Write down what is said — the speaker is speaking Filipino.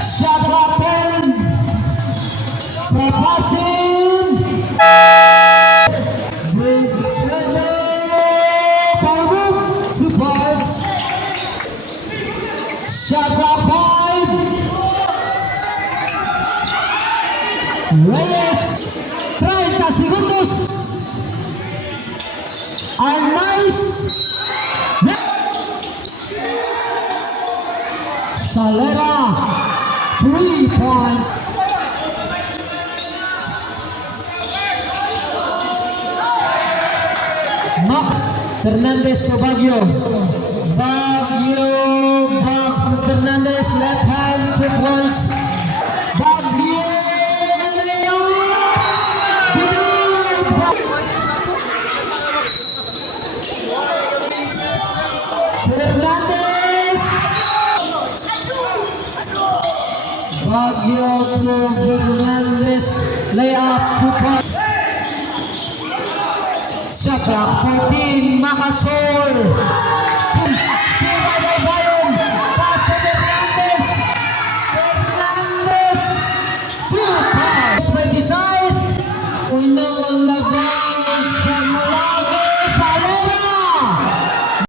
Shot clock 10. Papasin. Big Power 2 points. Shot clock 5. Reyes. 30 segundos. Arnaiz. Salera. 3 points. Fernandez to Baguio. Baguio back to Fernandez, left hand, 2 points. Baguio, Leo, Fernandez. Baguio to Fernandez, layup, 2 points. Shot clock 14, Makachor.